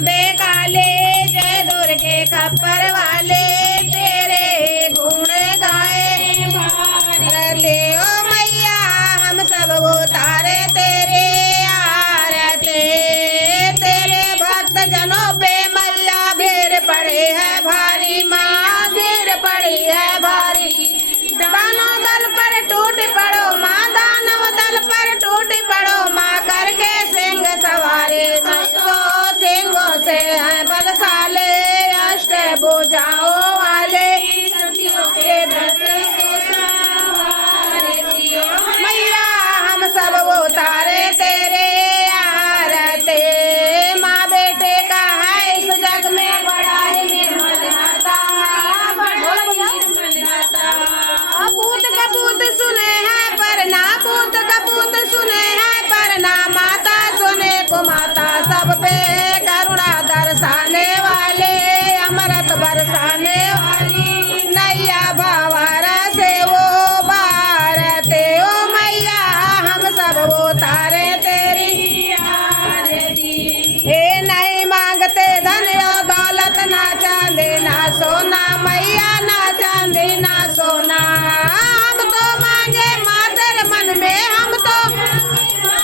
जगदम्बे काले, जय दुर्गे खप्पर वाले, तेरे गुण गाए भारते ओ मैया, हम सब उतारे तेरे आरते। तेरे भक्त जनों पे मैया भीड़ पड़ी है भारी, माँ भीड़ पड़ी है भारी। दानव दल पर टूट पड़ो माँ, दानव दल पर टूट पड़ो माँ, करके सिंह सवारी मस्तो सिंहों से हैं बलशाले, अष्ट भुजाओं वाले के दत्त के सवारे दियो मैया, हम सब उतारे तेरे आरते। माँ बेटे का है इस जग में बड़ा ही निर्मल नाता, पूत कपूत सुने हैं पर ना, पूत कपूत सुने हैं पर ना, माता सुने को माता, सब पे करुणा दर्शाने वाले, अमृत बरसाने वाली, नैया भंवर से वो भारते ओ मैया, हम सब उतारे तेरी आरती। हे नहीं मांगते धन और दौलत, ना चांदी ना सोना मैया, ना चांदी ना सोना, हम तो मांगे माँ तेरे मन में, हम तो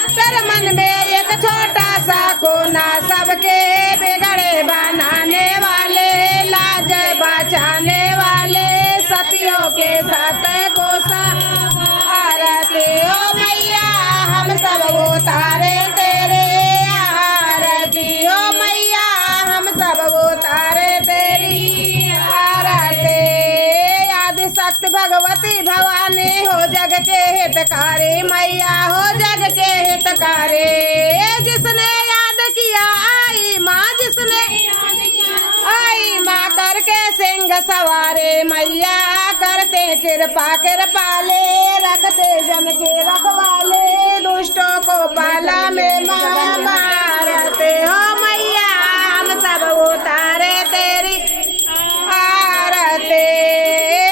तेरे मन में एक छोटा सा कोना, सबके बिगड़े बनाने वाले, लाज बचाने वाले, सतियों के साथ कोसा आरती ओ मैया, हम सब उतारे तेरे आरती ओ मैया, हम सब उतारे तेरी आरती। आदि शक्ति भगवती भवानी हो जग के हितकारी मैया, हो जग के हितकारी, जिसने याद किया आई माँ, जिसने आई माँ, करके सिंह सवारे मैया, करते कृपा कृपाले, रखते जन के रखवाले, दुष्टों को पाला में मारते हो मैया, हम सब उतारे तेरी आरती।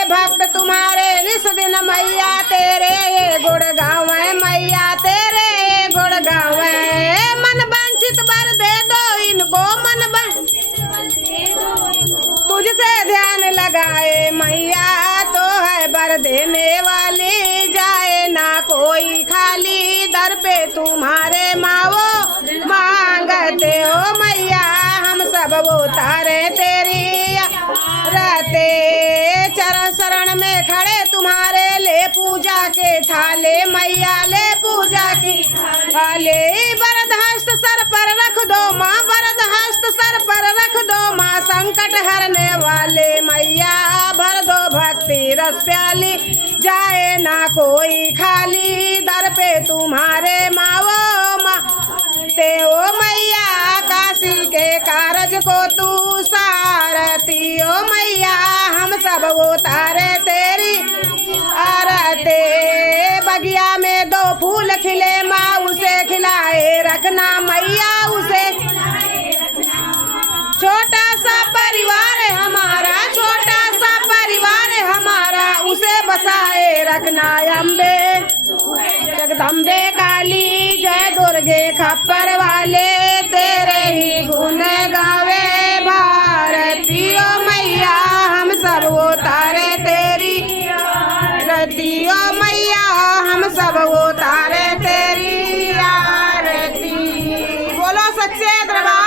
भक्त तुम्हारे इस दिन मैया, तेरे गुण गावे मैया, तेरे गुण गावे, मन वांछित वर दे दो इनको, मन तुझसे ध्यान लगाए मैया, तो है वर देने वाली, जाए ना कोई खाली, दर पे तुम्हारे माओ मांगते हो मैया, हम सब उतारे तेरी रहते। चरण शरण में खड़े तुम्हारे, ले पूजा के थाले मैया, ले पूजा की थाले, वरद हस्त सर पर रख दो माँ, वरद हस्त सर पर रख दो माँ, संकट हरने वाले मैया, भर दो भक्ति रस प्याली, जाए ना कोई खाली, दर पे तुम्हारे माओ माँ ते ओ मैया, काशी के कारज को तू सारती ओ मैया, हम सब उतारे तेरी आरती। बगिया में दो फूल खिले माँ, उसे खिलाए रखना मैया, उसे छोटा सा परिवार है हमारा, छोटा सा परिवार है हमारा, उसे बसाए रखना अम्बे जगदम्बे काली, जय दुर्गे खप्पर वाले, तेरे ही गुण गावे भारती ओ मैया, हम सब उतारे तेरी आरती ओ मैया, हम सब उतारे तेरी आरती। बोलो सच्चे दरबार